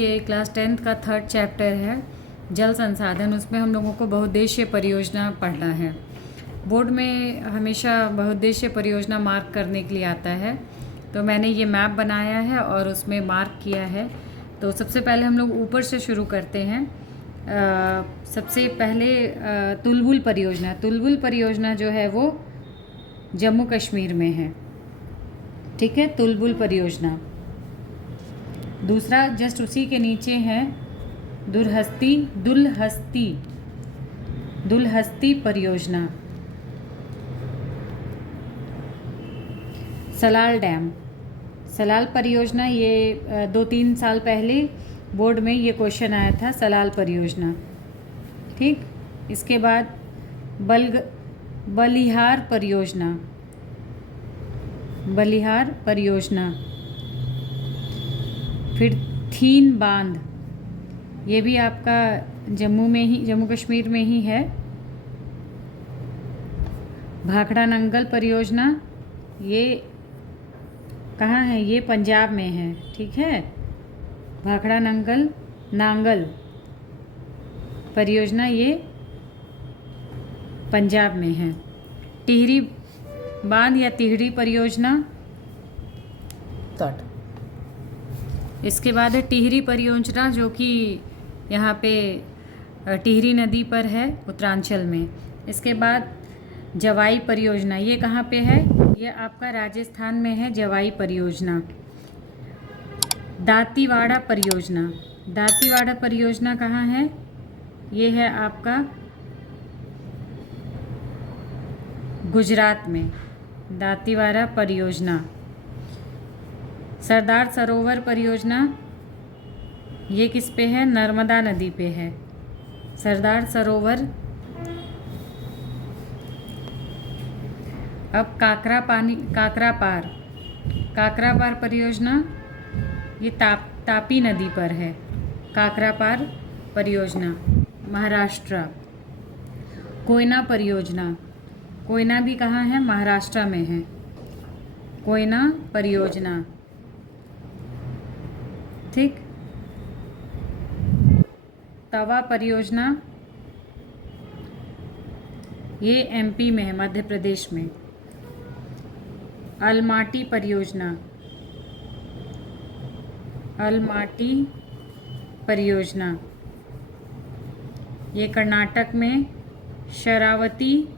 ये class 10th का 3rd chapter है जल संसाधन। उसमें हम लोगों को बहुउद्देशीय परियोजना पढ़ना है। बोर्ड में हमेशा बहुउद्देशीय परियोजना मार्क करने के लिए आता है, तो मैंने ये मैप बनाया है और उसमें मार्क किया है। तो सबसे पहले हम लोग ऊपर से शुरू करते हैं। सबसे पहले तुलबुल परियोजना। तुलबुल परियोजना जो है वो जम्मू कश्मीर में है, ठीक है, तुलबुल परियोजना। दूसरा जस्ट उसी के नीचे है दुलहस्ती परियोजना। सलाल डैम, सलाल परियोजना, ये 2-3 साल पहले बोर्ड में ये क्वेश्चन आया था, सलाल परियोजना, ठीक। इसके बाद बलिहार परियोजना, फिर थीन बांध, ये भी आपका जम्मू कश्मीर में ही है। भाखड़ा नंगल परियोजना, ये कहाँ है? ये पंजाब में है, ठीक है। भाखड़ा नांगल परियोजना ये पंजाब में है। टिहरी बांध या टिहरी परियोजना, इसके बाद है टिहरी परियोजना जो कि यहाँ पे टिहरी नदी पर है उत्तरांचल में। इसके बाद जवाई परियोजना, ये कहाँ पे है? ये आपका राजस्थान में है, जवाई परियोजना। दांतीवाड़ा परियोजना कहाँ है? ये है आपका गुजरात में, दांतीवाड़ा परियोजना। सरदार सरोवर परियोजना, ये किस पे है? नर्मदा नदी पे है, सरदार सरोवर। अब काकरापार परियोजना, ये तापी नदी पर है, काकरापार परियोजना, महाराष्ट्र। कोयना परियोजना, कोयना भी कहाँ है? महाराष्ट्र में है, कोयना परियोजना, ठीक। तवा परियोजना, ये एमपी में है, मध्य प्रदेश में। अलमाटी परियोजना, ये कर्नाटक में। शरावती,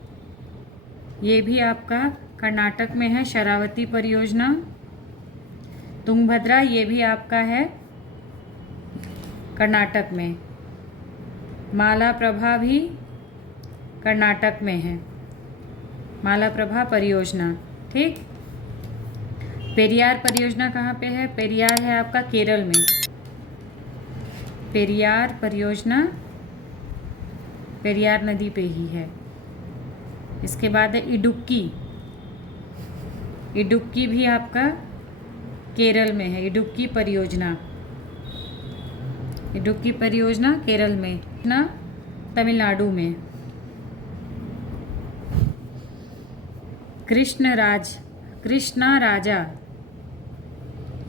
ये भी आपका कर्नाटक में है, शरावती परियोजना। तुंगभद्रा, ये भी आपका है कर्नाटक में। मालाप्रभा भी कर्नाटक में है, मालाप्रभा परियोजना, ठीक। पेरियार परियोजना कहाँ पे है? पेरियार है आपका केरल में, पेरियार परियोजना पेरियार नदी पे ही है। इसके बाद है इडुक्की भी आपका केरल में है, इडुक्की परियोजना केरल में ना, तमिलनाडु में। कृष्णा राजा,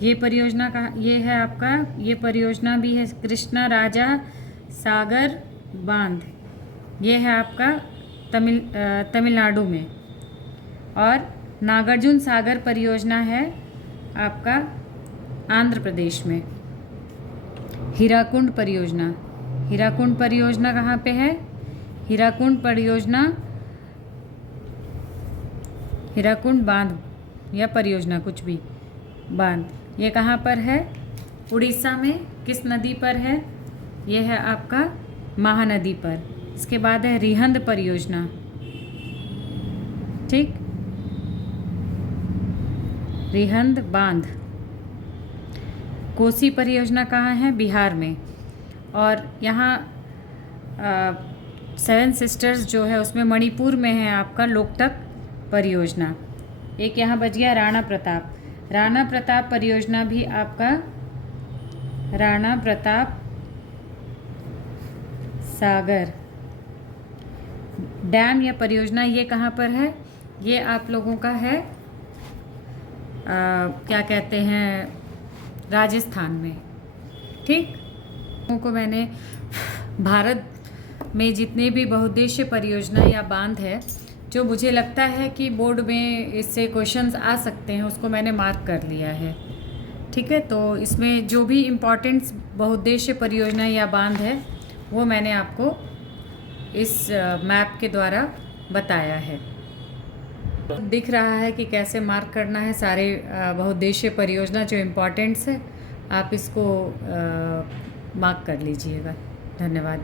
ये परियोजना का ये है आपका, ये परियोजना भी है कृष्णा राजा सागर बांध, ये है आपका तमिलनाडु में। और नागार्जुन सागर परियोजना है आपका आंध्र प्रदेश में। हीराकुंड परियोजना कहाँ पे है? हीराकुंड बांध या परियोजना, कुछ भी, बांध, ये कहाँ पर है? उड़ीसा में। किस नदी पर है? ये है आपका महानदी पर। इसके बाद है रिहंद परियोजना, ठीक, रिहंद बांध। कोसी परियोजना कहाँ है? बिहार में। और यहाँ 7 सिस्टर्स जो है उसमें मणिपुर में है आपका लोकटक परियोजना। एक यहाँ बच गया राणा प्रताप परियोजना भी आपका, राणा प्रताप सागर डैम या परियोजना, ये कहाँ पर है? ये आप लोगों का है क्या कहते हैं, राजस्थान में, ठीक। को मैंने भारत में जितने भी बहुउद्देश्य परियोजना या बांध है जो मुझे लगता है कि बोर्ड में इससे क्वेश्चंस आ सकते हैं उसको मैंने मार्क कर लिया है। ठीक है, तो इसमें जो भी इम्पोर्टेंट बहुउद्देश्य परियोजना या बांध है वो मैंने आपको इस मैप के द्वारा बताया है। दिख रहा है कि कैसे मार्क करना है सारे बहुउद्देश्य परियोजना जो इम्पोर्टेंट्स है, आप इसको मार्क कर लीजिएगा। धन्यवाद।